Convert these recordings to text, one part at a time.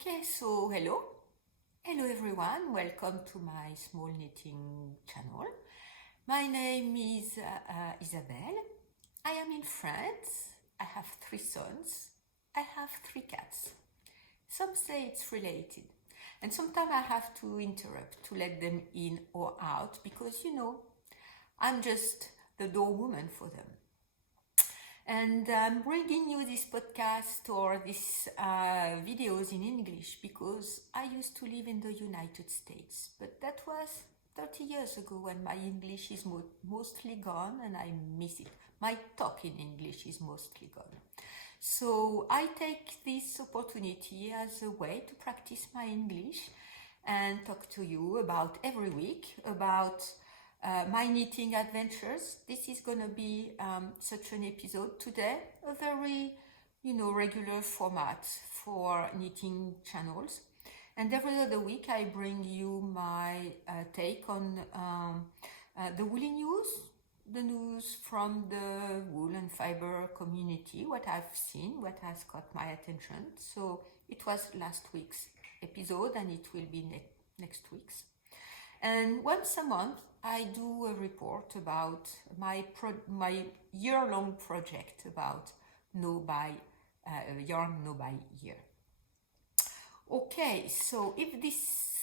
Okay, so hello everyone, welcome to my small knitting channel. My name is Isabelle. I am in France. I have 3 sons. I have 3 cats. Some say it's related, and sometimes I have to interrupt to let them in or out because I'm just the door woman for them. And I'm bringing you this podcast or these videos in English because I used to live in the United States, but that was 30 years ago when my English is mostly gone and I miss it. My talk in English is mostly gone. So I take this opportunity as a way to practice my English and talk to you about every week about my knitting adventures. This is gonna be such an episode today, a very regular format for knitting channels, and every other week I bring you my take on the woolly news, the news from the wool and fiber community, what I've seen, what has caught my attention. So it was last week's episode and it will be next week's. And once a month, I do a report about my year-long project about yarn no by year. Okay, so if this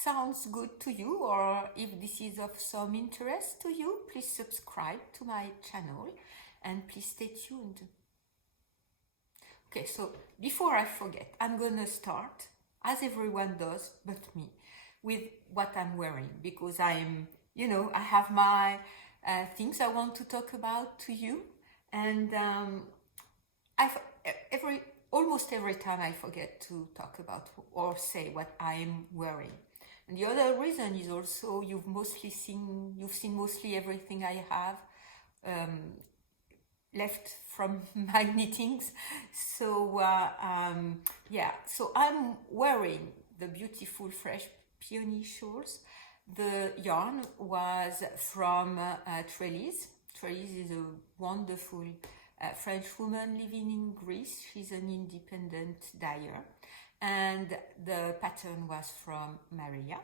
sounds good to you or if this is of some interest to you, please subscribe to my channel and please stay tuned. Okay, so before I forget, I'm gonna start, as everyone does but me, with what I'm wearing, because I have my things I want to talk about to you, and almost every time I forget to talk about or say what I'm wearing. And the other reason is also you've seen mostly everything I have left from my knittings. So so I'm wearing the beautiful fresh peony shawls. The yarn was from Trellis. Trellis is a wonderful French woman living in Greece. She's an independent dyer, and the pattern was from Maria.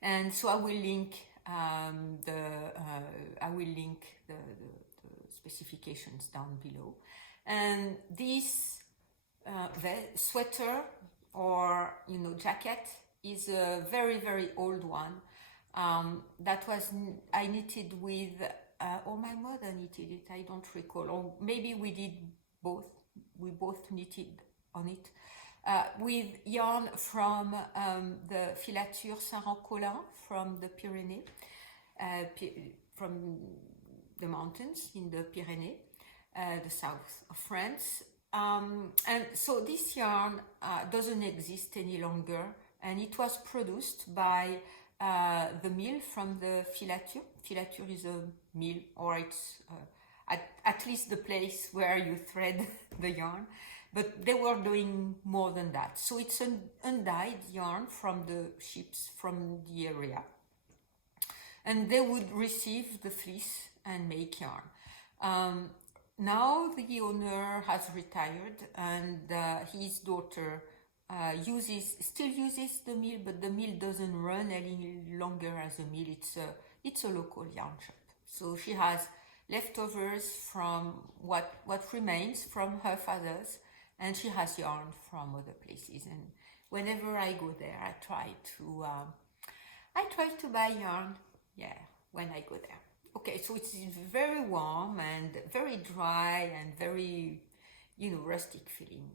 And so I will link the specifications down below. And this sweater or jacket is a very, very old one that was I knitted with or my mother knitted it, I don't recall, or maybe we did both. We both knitted on it with yarn from the filature Saint-Bertrand from the Pyrenees, from the mountains in the Pyrenees, the south of France. And so this yarn doesn't exist any longer, and it was produced by the mill from the filature. Filature is a mill, or it's at least the place where you thread the yarn, but they were doing more than that. So it's an undyed yarn from the ships from the area, and they would receive the fleece and make yarn. Now the owner has retired, and his daughter still uses the mill, but the mill doesn't run any longer as a mill. It's a local yarn shop. So she has leftovers from what remains from her father's, and she has yarn from other places. And whenever I go there, I try to buy yarn. Yeah, when I go there. Okay, so it's very warm and very dry and very, rustic feeling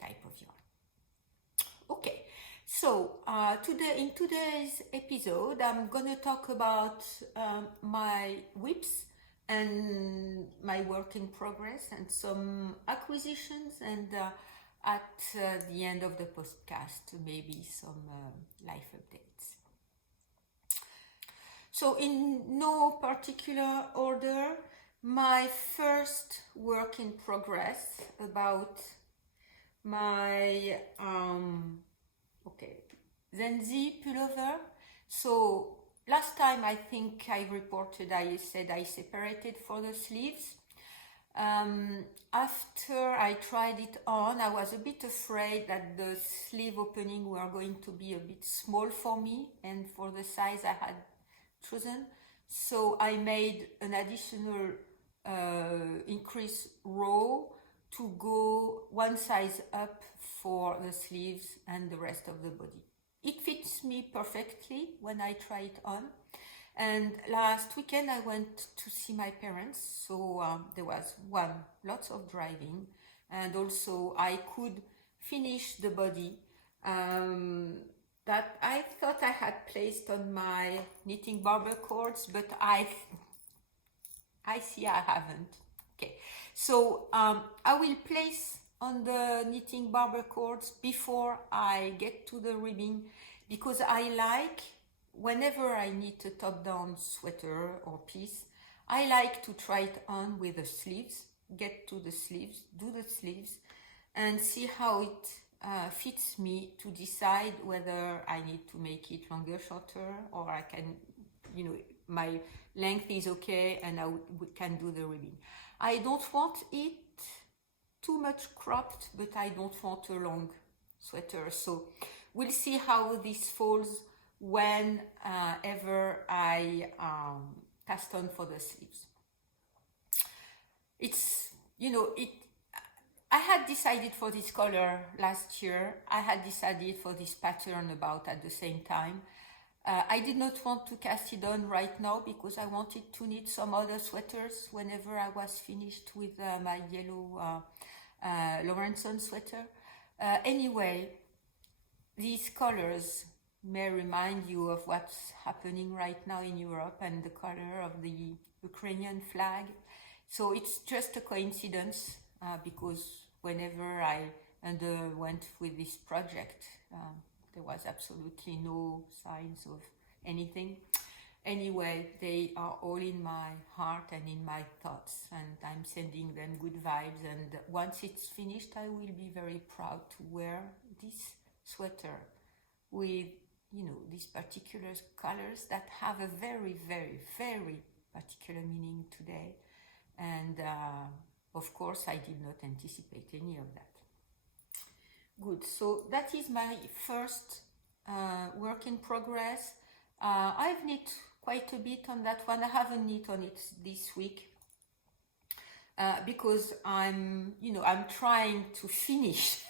type of yarn. Okay, so in today's episode, I'm gonna talk about my whips and my work in progress and some acquisitions, and at the end of the podcast, maybe some life updates. So in no particular order, my first work in progress about my Zenzi pullover. So last time I think I reported, I said I separated for the sleeves. After I tried it on, I was a bit afraid that the sleeve opening were going to be a bit small for me and for the size I had chosen. So I made an additional increase row to go one size up for the sleeves and the rest of the body. It fits me perfectly when I try it on. And last weekend I went to see my parents, so there was lots of driving, and also I could finish the body that I thought I had placed on my knitting barber cords, but I see I haven't. Okay, so I will place on the knitting barber cords before I get to the ribbing, because I like, whenever I knit a top-down sweater or piece, I like to try it on with the sleeves, get to the sleeves, do the sleeves, and see how it fits me to decide whether I need to make it longer, shorter, or I can, my length is okay and I can do the ribbing. I don't want it too much cropped, but I don't want a long sweater. So we'll see how this falls whenever I cast on for the sleeves. I had decided for this color last year. I had decided for this pattern about at the same time. I did not want to cast it on right now because I wanted to knit some other sweaters whenever I was finished with my yellow Laurenson sweater. Anyway, these colors may remind you of what's happening right now in Europe and the color of the Ukrainian flag. So it's just a coincidence because whenever I underwent with this project, there was absolutely no signs of anything. Anyway, they are all in my heart and in my thoughts, and I'm sending them good vibes. And once it's finished, I will be very proud to wear this sweater with, these particular colors that have a very, very, very particular meaning today. And of course, I did not anticipate any of that. Good, so that is my first work in progress. I've knit quite a bit on that one. I haven't knit on it this week because I'm trying to finish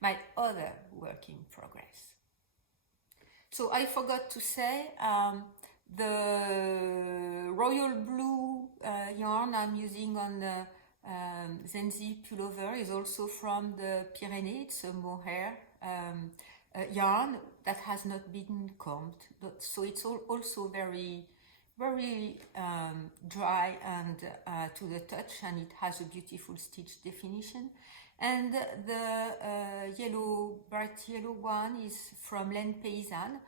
my other work in progress. So I forgot to say, the royal blue yarn I'm using on the Zenzi pullover is also from the Pyrenees. It's a mohair yarn that has not been combed, so it's also very, very dry and to the touch, and it has a beautiful stitch definition. And the bright yellow one is from Laine Paysanne.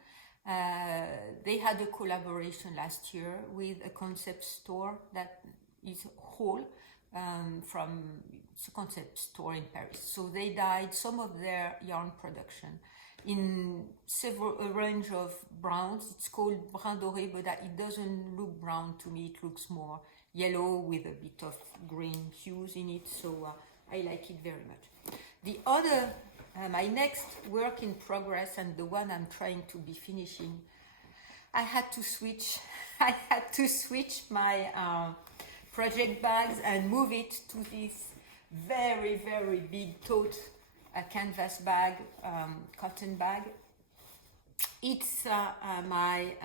They had a collaboration last year with a concept store that is whole. It's a concept store in Paris. So they dyed some of their yarn production in a range of browns. It's called brun doré, but it doesn't look brown to me. It looks more yellow with a bit of green hues in it. So I like it very much. The other, my next work in progress, and the one I'm trying to be finishing, I had to switch my project bags and move it to this very, very big tote canvas bag, cotton bag. It's my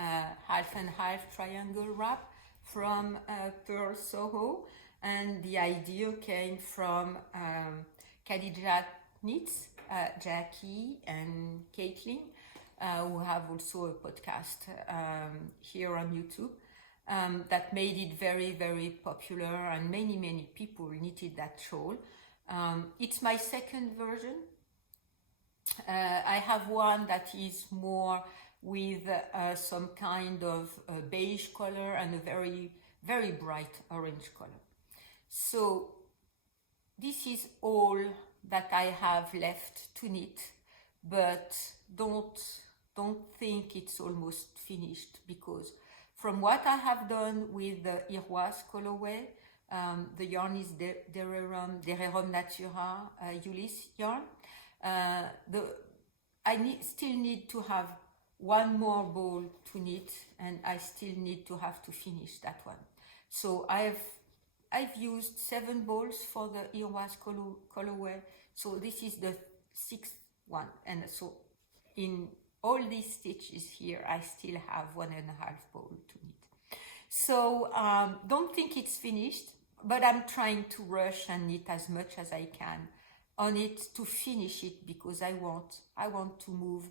half and half triangle wrap from Pearl Soho, and the idea came from Khadija Knits, Jackie and Caitlin, who have also a podcast here on YouTube. That made it very, very popular, and many, many people knitted that shawl. It's my second version. I have one that is more with some kind of beige color and a very, very bright orange color. So this is all that I have left to knit, but don't think it's almost finished, because from what I have done with the Iroise colorway, The yarn is Dererum Natura Ulysse yarn. I still need to have one more ball to knit, and I still need to have to finish that one. So I've used 7 balls for the Iroise colorway. So this is the 6th one, and so in all these stitches here, I still have 1.5 ball to knit. So don't think it's finished, but I'm trying to rush and knit as much as I can on it to finish it, because I want to move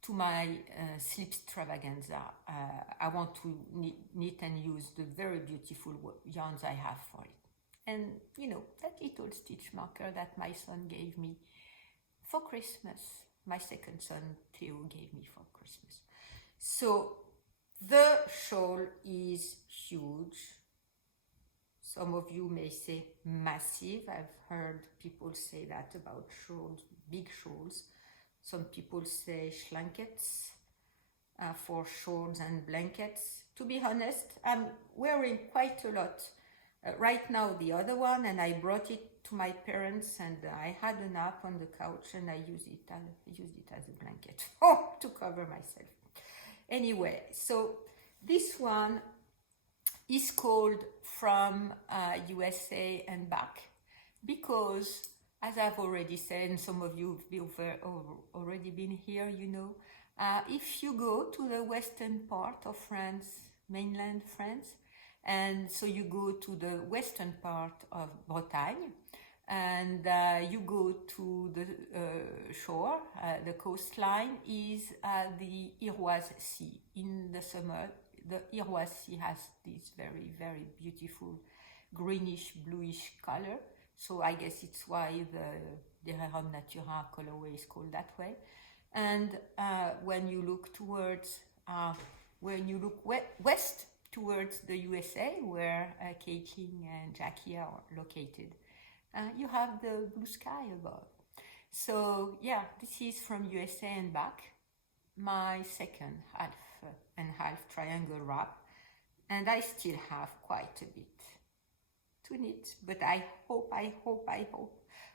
to my slipstravaganza. I want to knit and use the very beautiful yarns I have for it. And you know, that little stitch marker that my son gave me for Christmas, my second son Theo gave me for Christmas. So the shawl is huge. Some of you may say massive. I've heard people say that about shawls, big shawls. Some people say blankets for shawls and blankets. To be honest, I'm wearing quite a lot right now, the other one, and I brought it to my parents, and I had a nap on the couch, and I used it as a blanket to cover myself. Anyway, so this one is called From USA and Back, because, as I've already said, and some of you have already been here, you know, if you go to the western part of France, mainland France, and so you go to the western part of Bretagne, and you go to the shore, the coastline is the Iroise Sea. In the summer, the Iroise Sea has this very, very beautiful greenish, bluish color. So I guess it's why the Dererum Natura colorway is called that way. And when you look towards, west towards the USA, where Kay King and Jackie are located, you have the blue sky above. So yeah, this is From USA and Back, my second half triangle wrap, and I still have quite a bit to knit, but I hope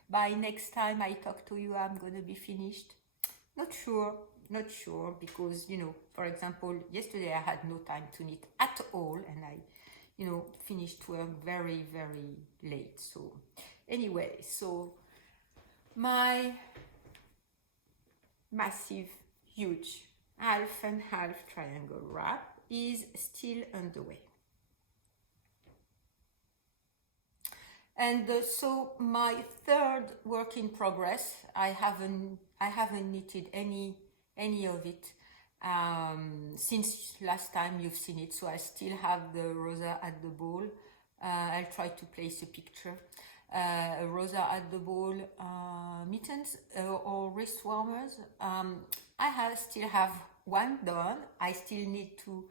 by next time I talk to you I'm going to be finished. Not sure, because, you know, for example, yesterday I had no time to knit at all, and I, you know, finished work very, very late. So anyway, so my massive, huge half and half triangle wrap is still underway. And so my third work in progress, I haven't knitted any of it since last time you've seen it. So I still have the Rosa at the Ball. I'll try to place a picture. Rosa at the Ball mittens or wrist warmers. I still have one done. I still need to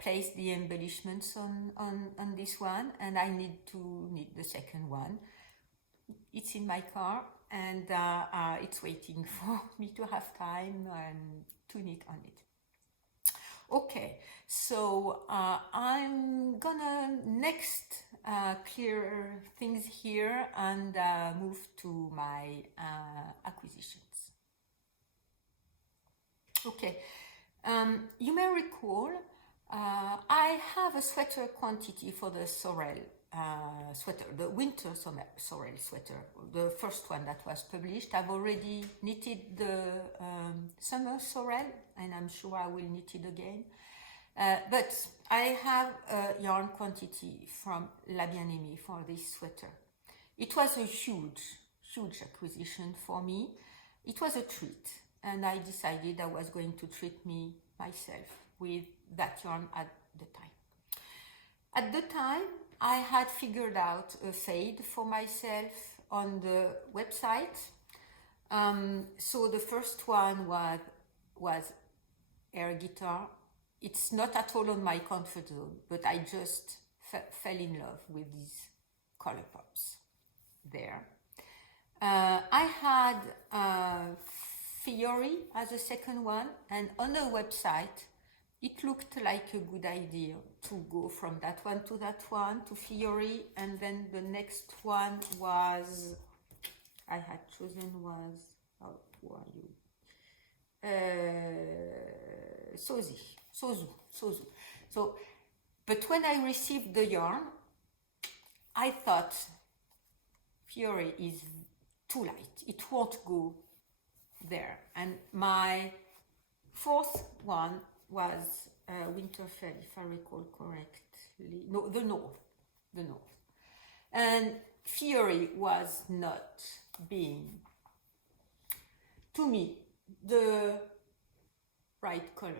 place the embellishments on this one, and I need to knit the second one. It's in my car, and it's waiting for me to have time to knit on it. Okay, so I'm gonna next clear things here and move to my acquisitions. Okay, you may recall I have a sweater quantity for the sorrel sweater, the winter sorrel sweater, the first one that was published. I've already knitted the summer sorrel, and I'm sure I will knit it again. But I have a yarn quantity from La Bien-Aimée for this sweater. It was a huge acquisition for me. It was a treat, and I decided I was going to treat myself with that yarn at the time. At the time, I had figured out a fade for myself on the website. So the first one was air guitar. It's not at all on my comfort zone, but I just fell in love with these color pops there. I had Fiori as a second one, and on the website it looked like a good idea to go from that one to Fiori, and then the next one was, I had chosen was, oh, who are you? Sozu. So, but when I received the yarn, I thought Fiori is too light. It won't go there. And my fourth one was Winterfell, if I recall correctly. No, the North. And Fiori was not being, to me, the right color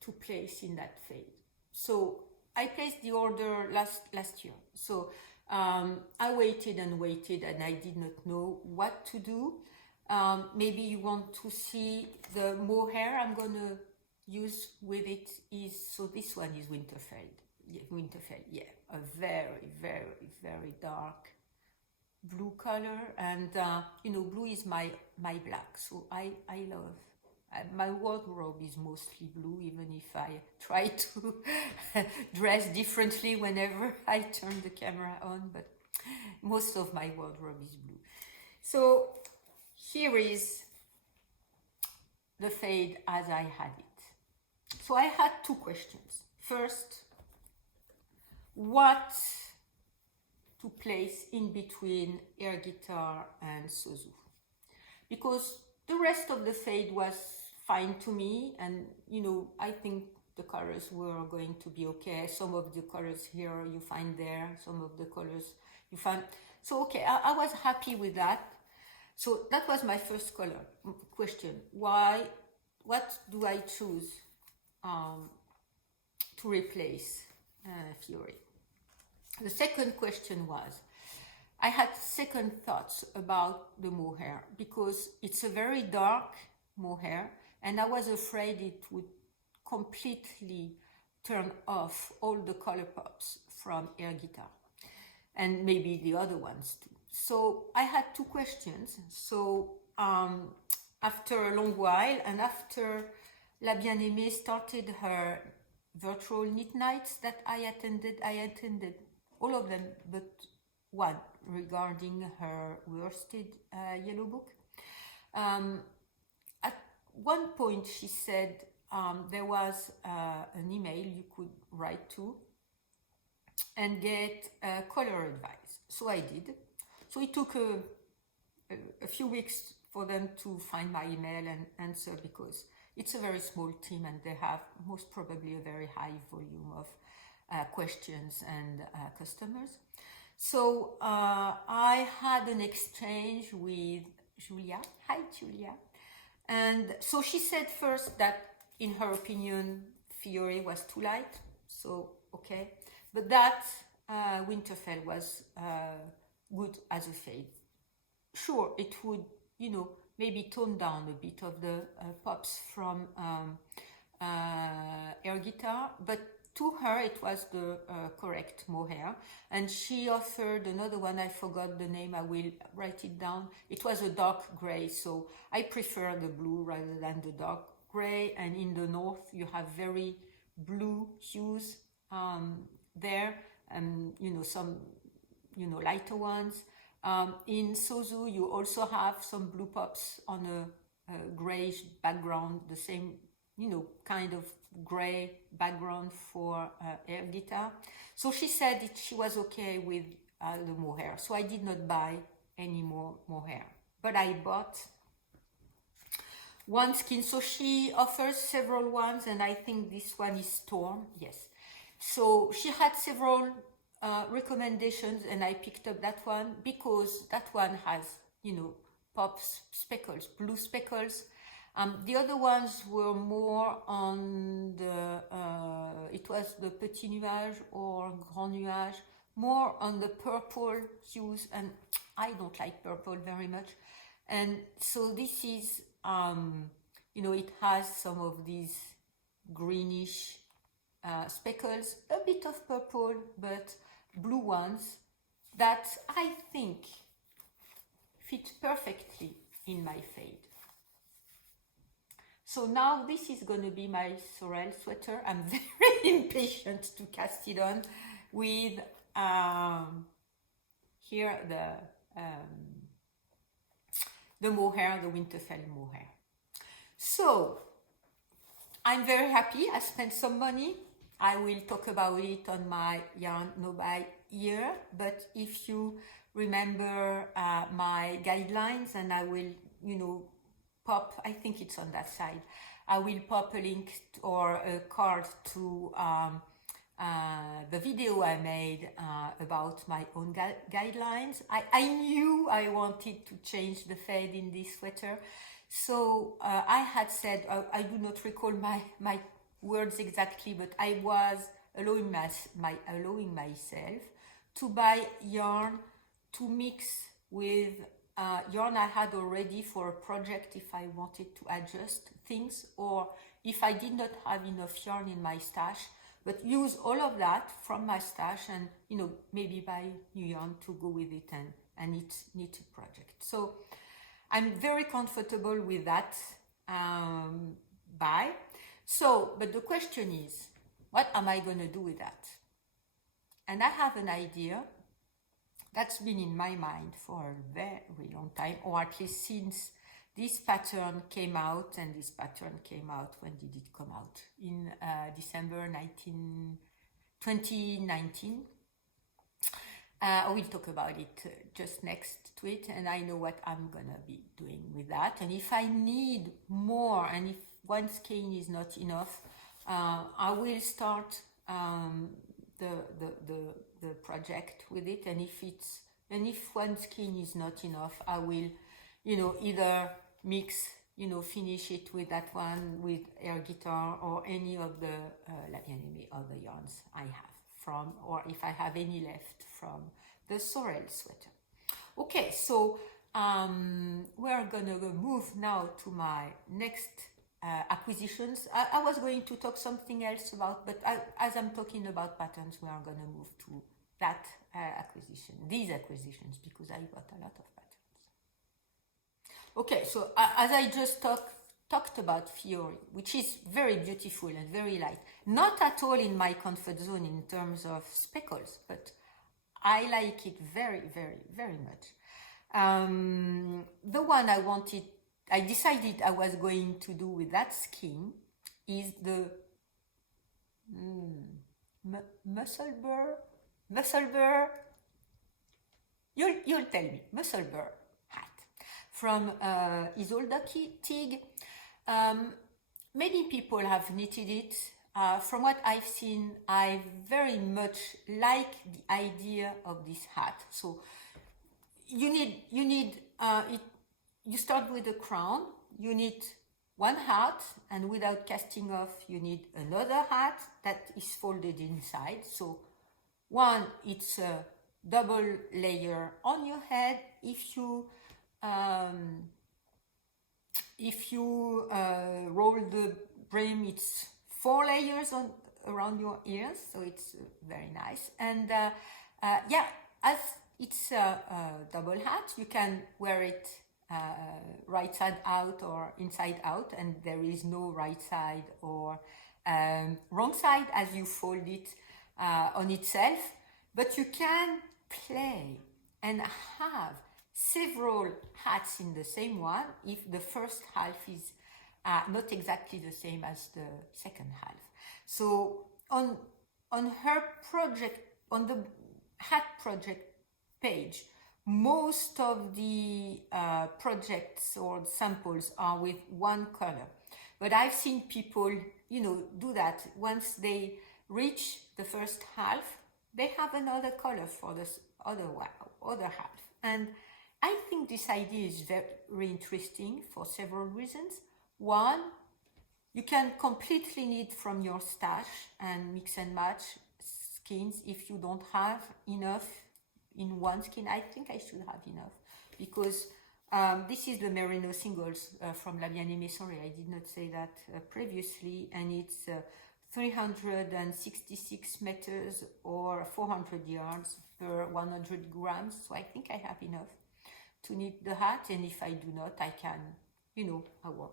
to place in that fade. So I placed the order last year. So I waited and I did not know what to do. Maybe you want to see the mohair I'm gonna use with it is, so this one is Winterfell, yeah, a very, very, very dark blue color, and you know, blue is my black, so I love, my wardrobe is mostly blue, even if I try to dress differently whenever I turn the camera on, but most of my wardrobe is blue. So here is the fade as I had it. So I had two questions. First, what to place in between air guitar and Sozu? Because the rest of the fade was fine to me, and you know, I think the colors were going to be okay. Some of the colors here you find there, some of the colors you find. So okay, I was happy with that. So that was my first question. Why? What do I choose to replace Fiori? The second question was, I had second thoughts about the mohair because it's a very dark mohair, and I was afraid it would completely turn off all the color pops from air guitar, and maybe the other ones too. So I had two questions. So after a long while, and after La Bien-Aimée started her virtual knit nights that I attended all of them but one regarding her worsted yellow book. At one point she said there was an email you could write to and get color advice. So I did. So it took a few weeks for them to find my email and answer, because it's a very small team and they have most probably a very high volume of questions and customers. So I had an exchange with Julia. Hi, Julia. And so she said first that in her opinion Fiori was too light, so okay, but that Winterfell was good as a fade. Sure, it would, you know, maybe tone down a bit of the pops from air guitar, but to her it was the correct mohair. And she offered another one, I forgot the name, I will write it down. It was a dark gray, so I prefer the blue rather than the dark gray. And in the north you have very blue hues there, and you know, some, you know, lighter ones. In Sozu you also have some blue pops on a grayish background, the same, you know, kind of gray background for air guitar. So she said she was okay with the mohair, so I did not buy any more mohair, but I bought one skein. So she offers several ones, and I think this one is Storm, yes. So she had several recommendations, and I picked up that one because that one has, you know, pops, speckles, blue speckles. The other ones were more on the, it was the Petit Nuage or Grand Nuage, more on the purple hues, and I don't like purple very much. And so this is, you know, it has some of these greenish speckles, a bit of purple, but blue ones that I think fit perfectly in my fade. So now this is going to be my sorrel sweater. I'm very impatient to cast it on with here the mohair, the Winterfell mohair. So I'm very happy. I spent some money. I will talk about it on my Yarn No Buy here, but if you remember my guidelines, and I will, you know, pop, I think it's on that side, I will pop a link or a card to the video I made about my own guidelines. I knew I wanted to change the fade in this sweater, so I had said, I do not recall my words exactly, but I was allowing myself to buy yarn to mix with yarn I had already for a project if I wanted to adjust things, or if I did not have enough yarn in my stash, but use all of that from my stash and, you know, maybe buy new yarn to go with it and knit a project. So I'm very comfortable with that buy. So, but the question is, what am I going to do with that? And I have an idea that's been in my mind for a very long time, or at least since this pattern came out, and this pattern came out, when did it come out? In December 2019. I will talk about it just next to it, and I know what I'm gonna be doing with that. And if I need more, and if one skein is not enough, I will start the project with it. And if one skein is not enough, I will, you know, either mix, you know, finish it with that one, with air guitar, or any of the other yarns I have from, or if I have any left from the sorrel sweater. Okay, so we're gonna move now to my next acquisitions. I was going to talk something else about, but as I'm talking about patterns, we are gonna move to that these acquisitions, because I got a lot of patterns. Okay, so as I just talked about Fiori, which is very beautiful and very light, not at all in my comfort zone in terms of speckles, but I like it very, very, very much. The one I decided I was going to do with that skein is the muscle burr. You'll tell me. Muscle burr hat from Isolde Teague. Many people have knitted it. From what I've seen, I very much like the idea of this hat. So you need it. You start with a crown. You need one hat, and without casting off, you need another hat that is folded inside. So one, it's a double layer on your head. If you roll the brim, it's 4 layers around your ears, so it's very nice. And yeah, as it's a double hat, you can wear it right side out or inside out, and there is no right side or wrong side as you fold it on itself. But you can play and have several hats in the same one if the first half is not exactly the same as the second half. So on her project, on the hat project page, most of the projects or samples are with one color. But I've seen people, you know, do that. Once they reach the first half, they have another color for the other half. And I think this idea is very interesting for several reasons. One, you can completely knit from your stash and mix and match skeins if you don't have enough in one skein. I think I should have enough, because this is the Merino singles from La Bien-Aimée. Sorry, I did not say that previously, and it's 366 meters or 400 yards per 100 grams. So I think I have enough to knit the hat, and if I do not, I can you know,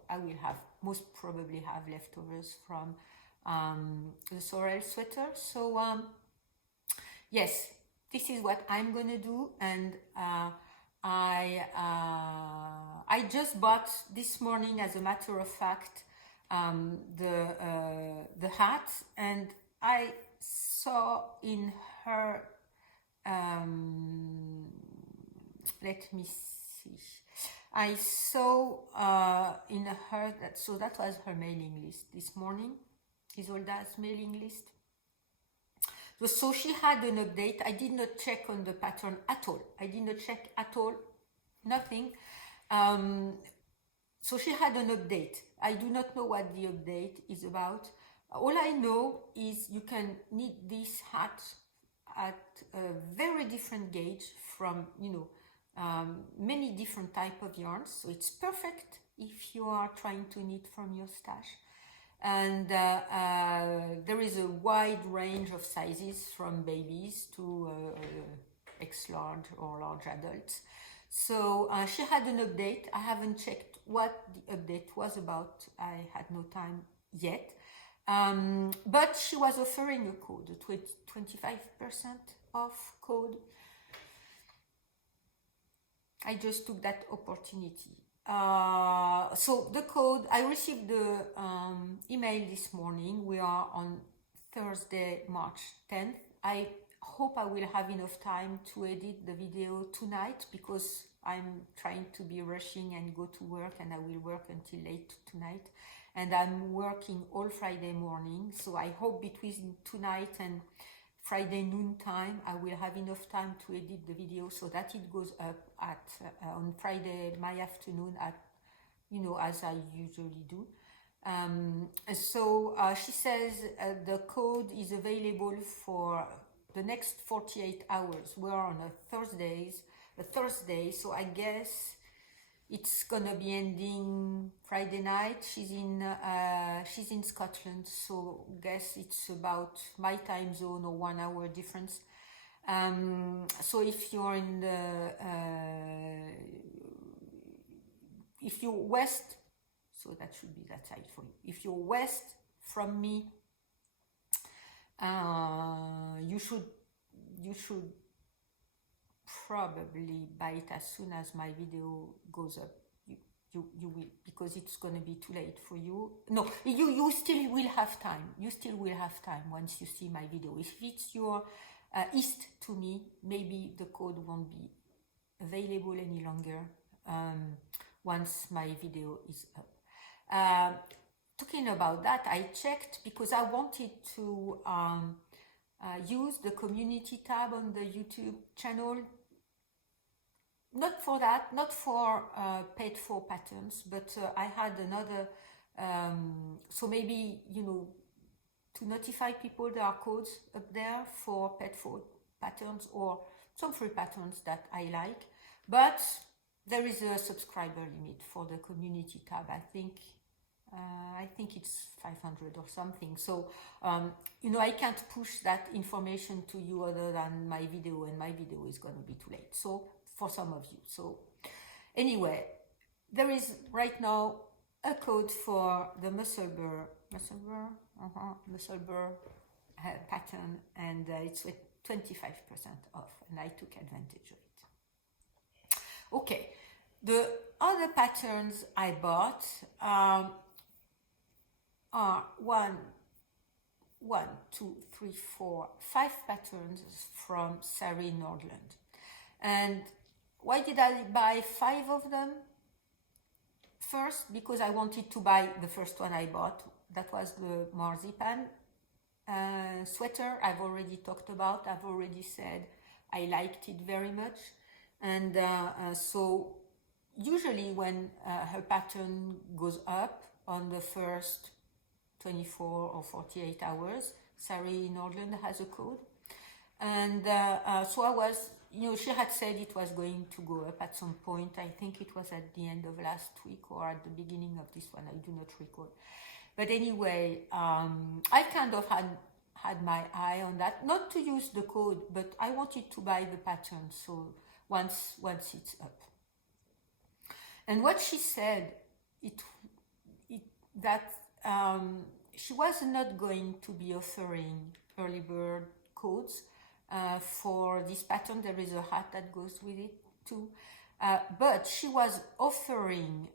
I will have, most probably have leftovers from the sorrel sweater. So yes, this is what I'm gonna do, and I just bought this morning, as a matter of fact, the hat, and I saw in her, let me see, I saw in her that, so that was her mailing list this morning, Isolda's mailing list. So she had an update. I did not check on the pattern at all. I did not check at all, nothing. So she had an update. I do not know what the update is about. All I know is you can knit this hat at a very different gauge from, you know, many different type of yarns. So it's perfect if you are trying to knit from your stash. And there is a wide range of sizes, from babies to X-large or large adults. So she had an update. I haven't checked what the update was about. I had no time yet. But she was offering a code, a 25% off code. I just took that opportunity. So the code, I received the email this morning. We are on Thursday, March 10th. I hope I will have enough time to edit the video tonight, because I'm trying to be rushing and go to work, and I will work until late tonight. And I'm working all Friday morning. So I hope between tonight and Friday noon time, I will have enough time to edit the video so that it goes up at on Friday my afternoon, at, you know, as I usually do. So she says the code is available for the next 48 hours. We're on a Thursday, so I guess it's gonna be ending Friday night. She's in Scotland, so guess it's about my time zone, or 1 hour difference. So if you're in the if you're west, so that should be that side for you. If you're west from me, you should probably buy it as soon as my video goes up. You will, because it's going to be too late for you. No, you still will have time. You still will have time once you see my video. If it's your east to me, maybe the code won't be available any longer once my video is up. Talking about that, I checked because I wanted to use the community tab on the YouTube channel. Not for that, not for paid for patterns, but I had another, so maybe, you know, to notify people there are codes up there for paid for patterns or some free patterns that I like. But there is a subscriber limit for the community tab. I think it's 500 or something. So, you know, I can't push that information to you other than my video, and my video is going to be too late. So, for some of you. So anyway, there is right now a code for the muscle burr pattern, and it's with 25% off, and I took advantage of it. Okay, the other patterns I bought are 5 patterns from Sari Nordland. And why did I buy 5 of them? First, because I wanted to buy the first one I bought. That was the marzipan sweater I've already talked about. I've already said I liked it very much. And so usually when her pattern goes up on the first 24 or 48 hours, Sari Nordland has a code. And so I was, you know, she had said it was going to go up at some point. I think it was at the end of last week or at the beginning of this one. I do not recall. But anyway, I kind of had my eye on that. Not to use the code, but I wanted to buy the pattern. So once it's up. And what she said it that she was not going to be offering early bird codes for this pattern. There is a hat that goes with it too, but she was offering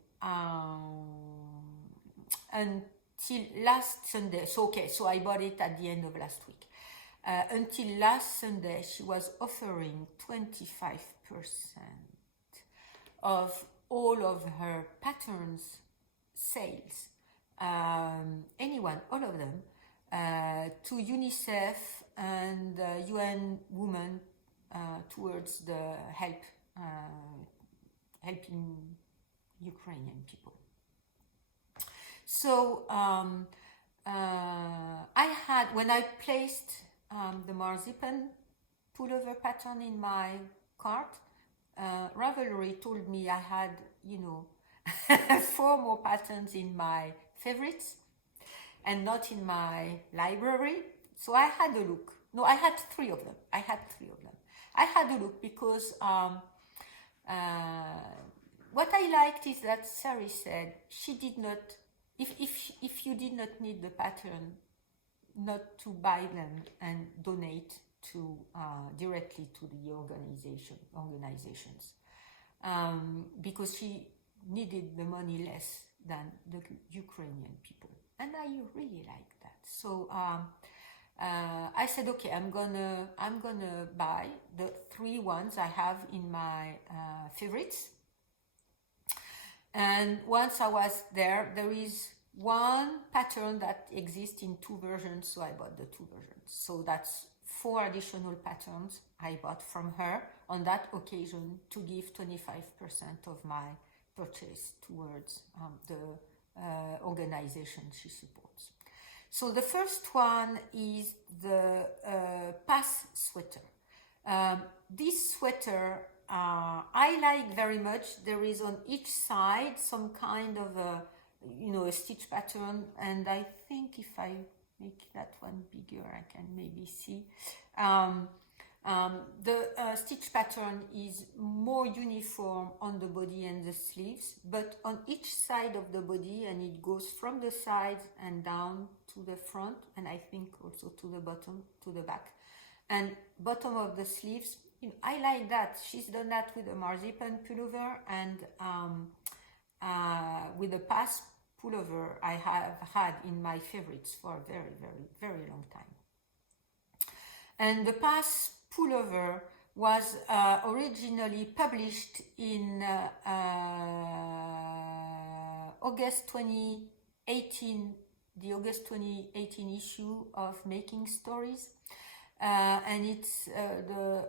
until last Sunday. So okay, so I bought it at the end of last week. Until last Sunday, she was offering 25% of all of her patterns sales, anyone, all of them, to UNICEF and UN Women towards the helping Ukrainian people. So I had, when I placed the marzipan pullover pattern in my cart, Ravelry told me I had, 4 more patterns in my favorites and not in my library. So I had a look. No, I had 3 of them. I had a look because what I liked is that Sari said she did not, if you did not need the pattern, not to buy them and donate to directly to the organizations, because she needed the money less than the Ukrainian people, and I really like that. So I said, okay, I'm gonna buy the 3 ones I have in my favorites. And once I was there, there is one pattern that exists in 2 versions, so I bought the 2 versions. So that's 4 additional patterns I bought from her on that occasion to give 25% of my purchase towards the organization she supports. So the first one is the Pass sweater. This sweater I like very much. There is on each side some kind of a stitch pattern, and I think if I make that one bigger, I can maybe see. The stitch pattern is more uniform on the body and the sleeves, but on each side of the body, and it goes from the sides and down to the front, and I think also to the bottom, to the back, and bottom of the sleeves. I like that. She's done that with a marzipan pullover and with a Pass pullover I have had in my favorites for a very, very, very long time. And the Pass pullover was originally published in August 2018, the August 2018 issue of Making Stories. And it's the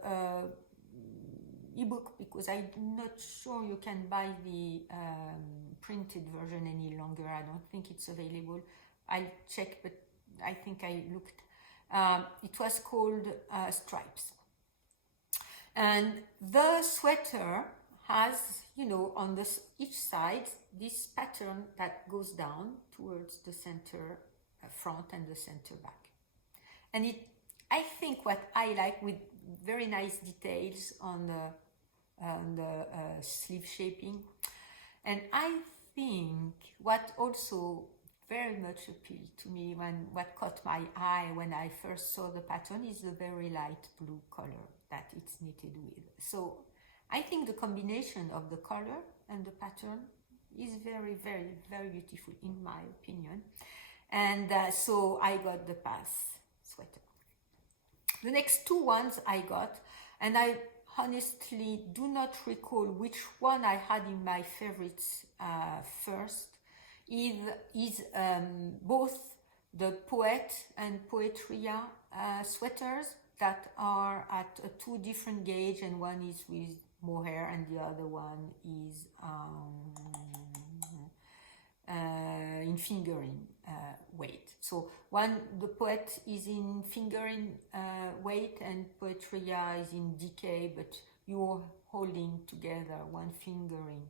ebook, because I'm not sure you can buy the printed version any longer. I don't think it's available. I'll check, but I think I looked. It was called Stripes. And the sweater has, on each side, this pattern that goes down towards the center front and the center back. And I think what I like, with very nice details on the sleeve shaping. And I think what also very much appealed to me, what caught my eye when I first saw the pattern, is the very light blue color that it's knitted with. So I think the combination of the color and the pattern is very, very, very beautiful in my opinion. And so I got the Pass sweater. The next 2 ones I got, and I honestly do not recall which one I had in my favorites first, is both the Poet and Poetria sweaters that are at a 2 different gauge, and one is with mohair and the other one is in fingering weight. So the Poet is in fingering weight and Poetria is in decay, but you're holding together one fingering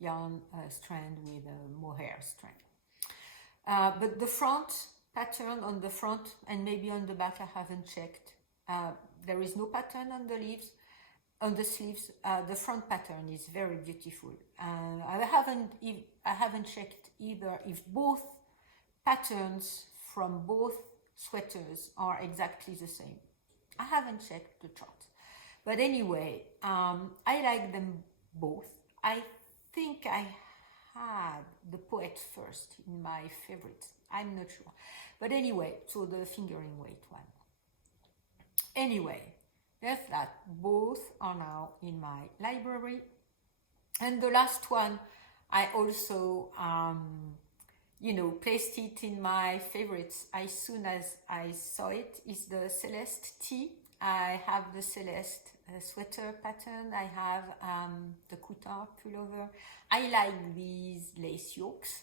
yarn strand with a mohair strand. But the front pattern, on the front and maybe on the back, I haven't checked. There is no pattern on the leaves. on the sleeves, the front pattern is very beautiful. I haven't checked either if both patterns from both sweaters are exactly the same. I haven't checked the chart, but anyway, I like them both. I think I had the Poet first in my favorites. I'm not sure, but anyway, so the fingering weight one. Anyway, there's that. Both are now in my library. And the last one, I also, placed it in my favorites as soon as I saw it, is the Celeste Tea. I have the Celeste sweater pattern. I have the Couture pullover. I like these lace yokes.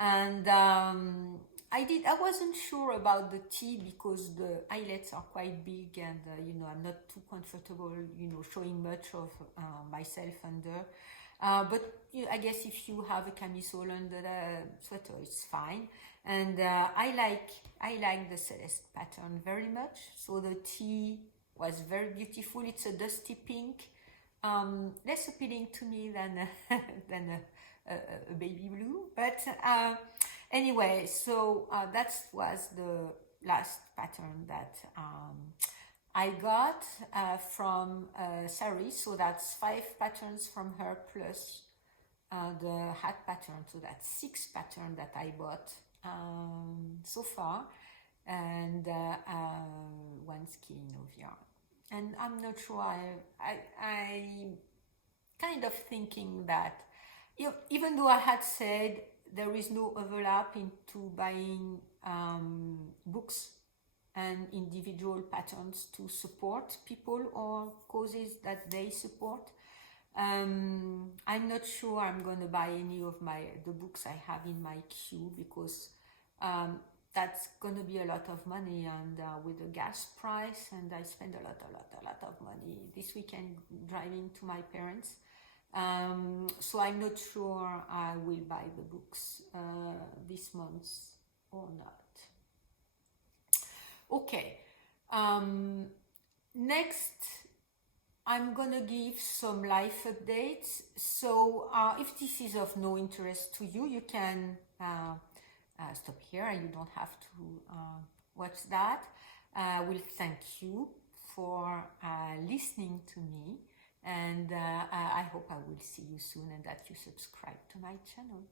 And I wasn't sure about the tea because the eyelets are quite big and, I'm not too comfortable, showing much of myself under. But I guess if you have a camisole under the sweater, it's fine. And I like the Celeste pattern very much. So the tea was very beautiful. It's a dusty pink, less appealing to me than a baby blue. But anyway, so that was the last pattern that I got from Sari. So that's 5 patterns from her plus the hat pattern. So that's 6 patterns that I bought so far, and 1 skein of yarn. And I'm not sure, I kind of thinking that even though I had said there is no overlap into buying books and individual patterns to support people or causes that they support, I'm not sure I'm going to buy any of the books I have in my queue, because that's going to be a lot of money, and with the gas price, and I spend a lot of money this weekend driving to my parents. So I'm not sure I will buy the books this month or not. Okay, next I'm gonna give some life updates. So if this is of no interest to you, you can stop here and you don't have to watch that. I will thank you for listening to me, and I hope I will see you soon and that you subscribe to my channel.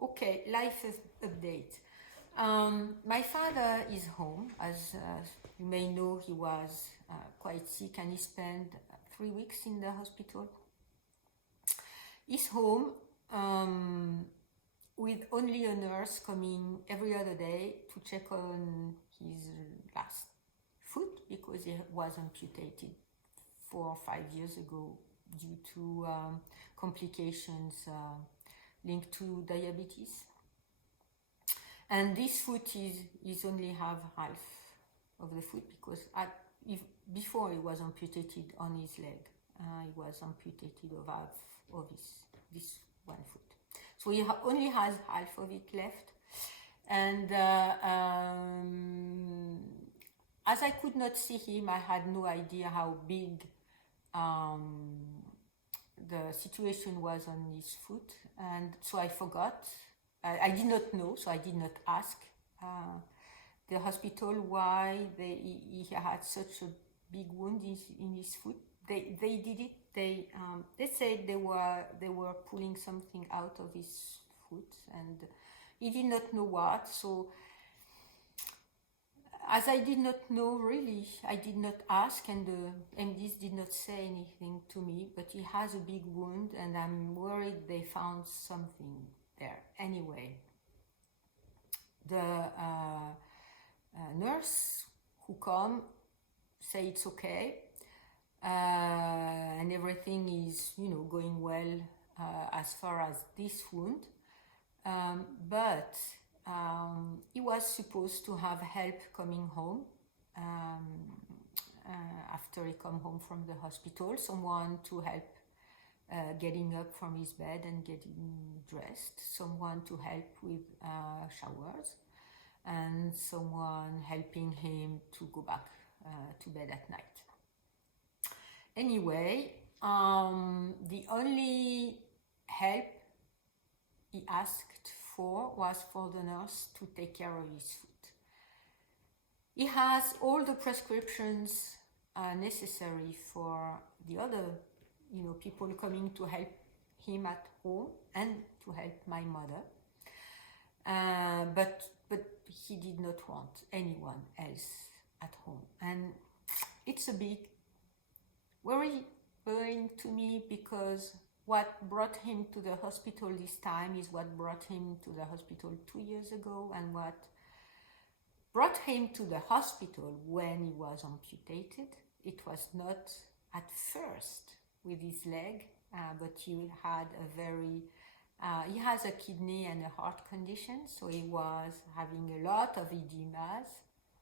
Okay, life update. My father is home. As you may know, he was quite sick and he spent 3 weeks in the hospital. He's home with only a nurse coming every other day to check on his last foot, because he was amputated 4 or 5 years ago due to complications linked to diabetes. And this foot is only half of the foot, because before he was amputated on his leg, he was amputated of half of this one foot. So he only has half of it left. And as I could not see him, I had no idea how big the situation was on his foot, and so I forgot. I did not know, so I did not ask the hospital why he had such a big wound in his foot. They did it. They said they were pulling something out of his foot, and he did not know what. So as I did not know really, I did not ask, and the MDs did not say anything to me. But he has a big wound, and I'm worried they found something there. Anyway, the nurse who come say it's okay, and everything is going well as far as this wound, but he was supposed to have help coming home after he come home from the hospital, someone to help getting up from his bed and getting dressed, someone to help with showers, and someone helping him to go back to bed at night. Anyway, the only help he asked for was for the nurse to take care of his foot. He has all the prescriptions necessary for the other, people coming to help him at home and to help my mother. But he did not want anyone else at home, and it's a big worrying to me, because what brought him to the hospital this time is what brought him to the hospital 2 years ago, and what brought him to the hospital when he was amputated. It was not at first with his leg, but he had he has a kidney and a heart condition, so he was having a lot of edemas,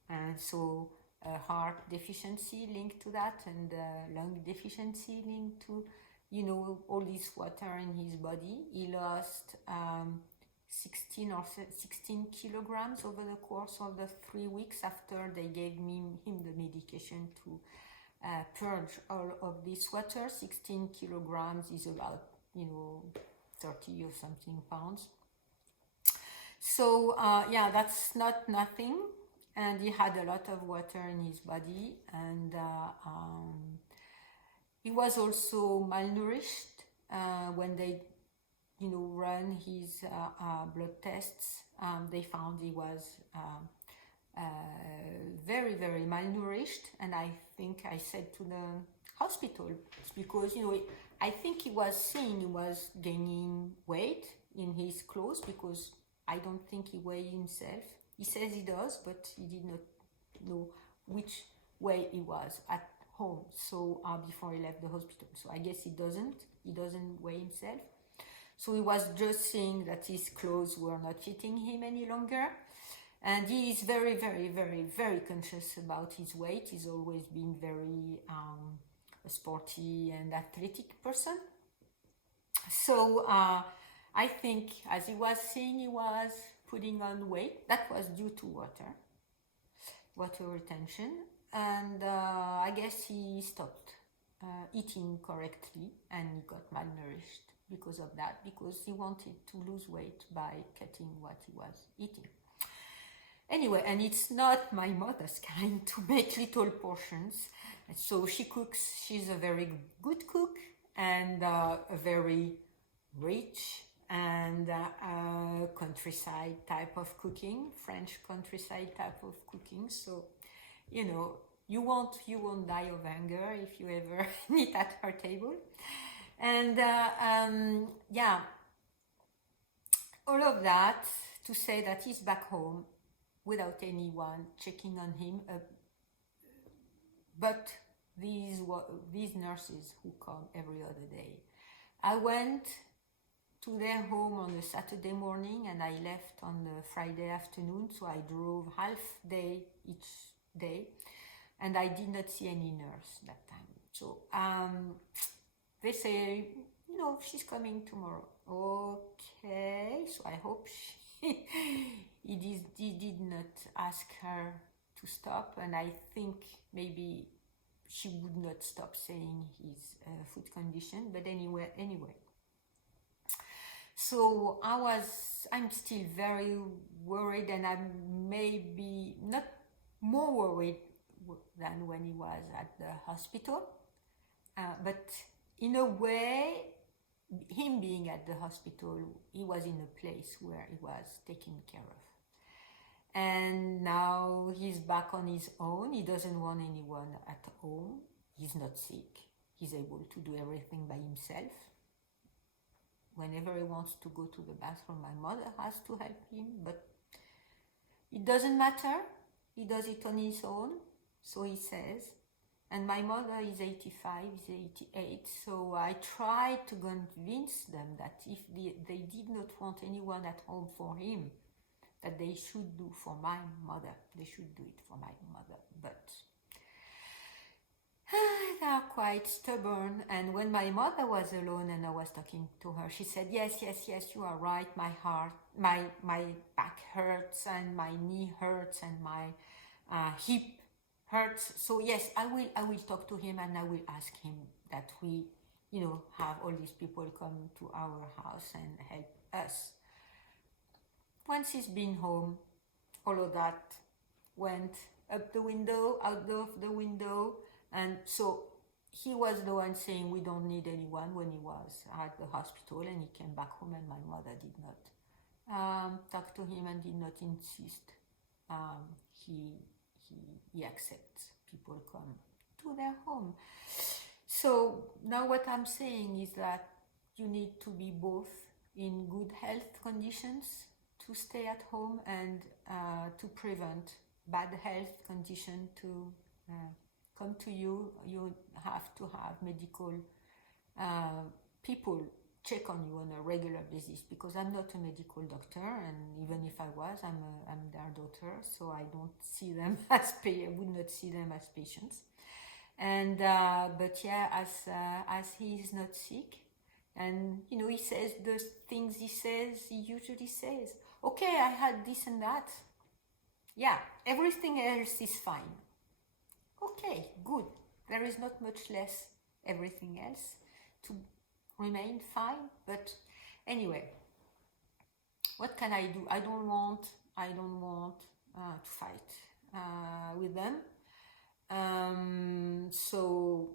and so a heart deficiency linked to that, and lung deficiency linked to, all this water in his body. He lost 16 kilograms over the course of the 3 weeks after they gave him the medication to purge all of this water. 16 kilograms is about, 30 or something pounds. So yeah, that's not nothing. And he had a lot of water in his body, and he was also malnourished. When they run his blood tests, they found he was very, very malnourished. And I think I said to the hospital, because I think he was gaining weight in his clothes, because I don't think he weighed himself. He says he does, but he did not know which way he was at home, so before he left the hospital. So I guess he doesn't weigh himself. So he was just saying that his clothes were not fitting him any longer. And he is very, very, very, very conscious about his weight. He's always been very a sporty and athletic person. So I think, as he was saying, he was putting on weight. That was due to water retention. And I guess he stopped eating correctly, and he got malnourished because of that, because he wanted to lose weight by cutting what he was eating. Anyway, and it's not my mother's kind to make little portions. So she cooks. She's a very good cook, and a very rich and countryside type of cooking, French countryside type of cooking. So, you won't die of hunger if you ever eat at her table. And yeah, all of that to say that he's back home without anyone checking on him, but these nurses who come every other day. I went to their home on a Saturday morning, and I left on the Friday afternoon, so I drove half day each day, and I did not see any nurse that time. So they say, she's coming tomorrow. Okay, so I hope he did not ask her to stop, and I think maybe she would not stop saying his foot condition. But anyway. So I'm still very worried, and I'm maybe not more worried than when he was at the hospital. But in a way, him being at the hospital, he was in a place where he was taken care of. And now he's back on his own. He doesn't want anyone at home. He's not sick. He's able to do everything by himself. Whenever he wants to go to the bathroom, my mother has to help him, but it doesn't matter. He does it on his own, so he says. And my mother is 85, is 88, so I try to convince them that if they did not want anyone at home for him, that they should do for my mother. They should do it for my mother, but they are quite stubborn. And when my mother was alone and I was talking to her, she said, yes, you are right. My back hurts, and my knee hurts, and my hip hurts. So yes, I will talk to him and I will ask him that we, have all these people come to our house and help us. Once he's been home, all of that went up the window, out of the window, and so he was the one saying we don't need anyone when he was at the hospital, and he came back home, and my mother did not talk to him and did not insist. He accepts people come to their home. So now what I'm saying is that you need to be both in good health conditions to stay at home and to prevent bad health condition to come to you. You have to have medical people check on you on a regular basis, because I'm not a medical doctor, and even if I was, I'm their daughter, so I don't see them as I would not see them as patients. And but yeah, as he is not sick, and he says the things he usually says, okay, I had this and that, yeah, everything else is fine. Okay, good. There is not much less everything else to remain fine. But anyway, what can I do? I don't want to fight with them. So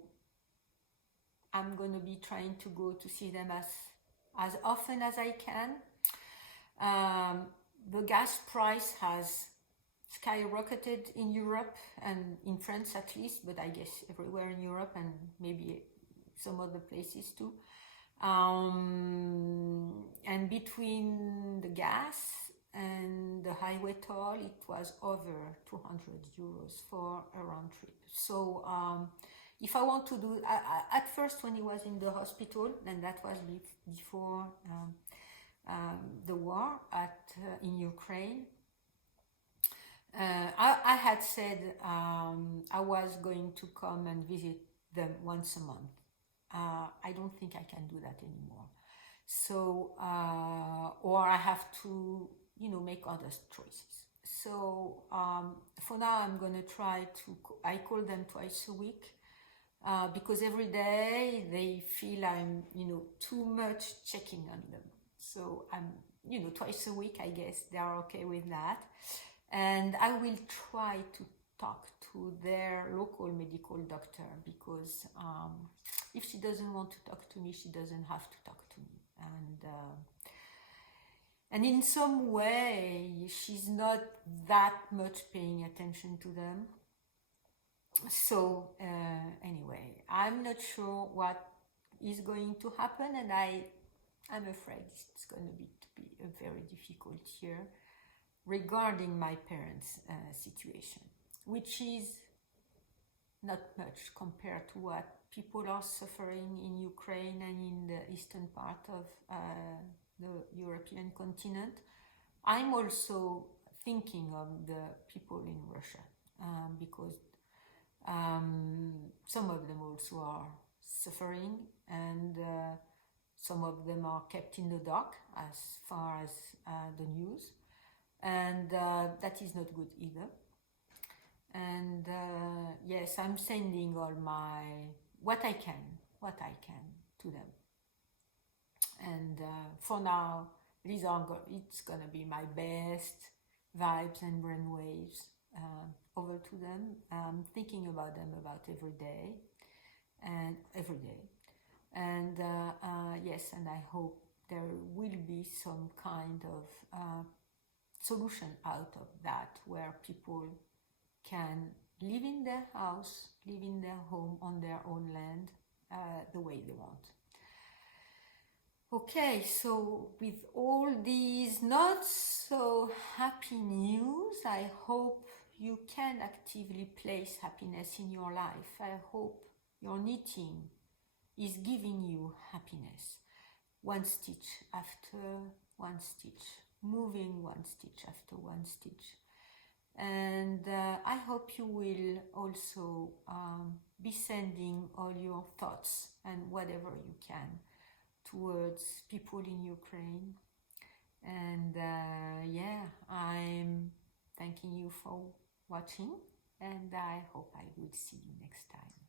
I'm gonna be trying to go to see them as often as I can. The gas price has skyrocketed in Europe and in France at least, but I guess everywhere in Europe and maybe some other places too. And between the gas and the highway toll, it was over 200 euros for a round trip. So if I want to do, at first when he was in the hospital, and that was before the war in Ukraine, I had said I was going to come and visit them once a month. I don't think I can do that anymore. So, or I have to, make other choices. So, for now, I'm going to try I call them twice a week, because every day they feel I'm, too much checking on them. So I'm, twice a week, I guess they are okay with that. And I will try to talk to their local medical doctor, because if she doesn't want to talk to me, she doesn't have to talk to me. And in some way, she's not that much paying attention to them. So anyway, I'm not sure what is going to happen, and I'm afraid it's going to be a very difficult year regarding my parents' situation, which is not much compared to what people are suffering in Ukraine and in the eastern part of the European continent. I'm also thinking of the people in Russia, because some of them also are suffering, and some of them are kept in the dark as far as the news, and that is not good either. And yes, I'm sending all what I can to them. And for now, it's gonna be my best vibes and brainwaves over to them. Thinking about them every day. And yes, and I hope there will be some kind of solution out of that, where people can live in their house, live in their home, on their own land, the way they want. Okay, so with all these not so happy news, I hope you can actively place happiness in your life. I hope your knitting is giving you happiness. One stitch after one stitch, moving one stitch after one stitch. And I hope you will also be sending all your thoughts and whatever you can towards people in Ukraine. And yeah, I'm thanking you for watching, and I hope I will see you next time.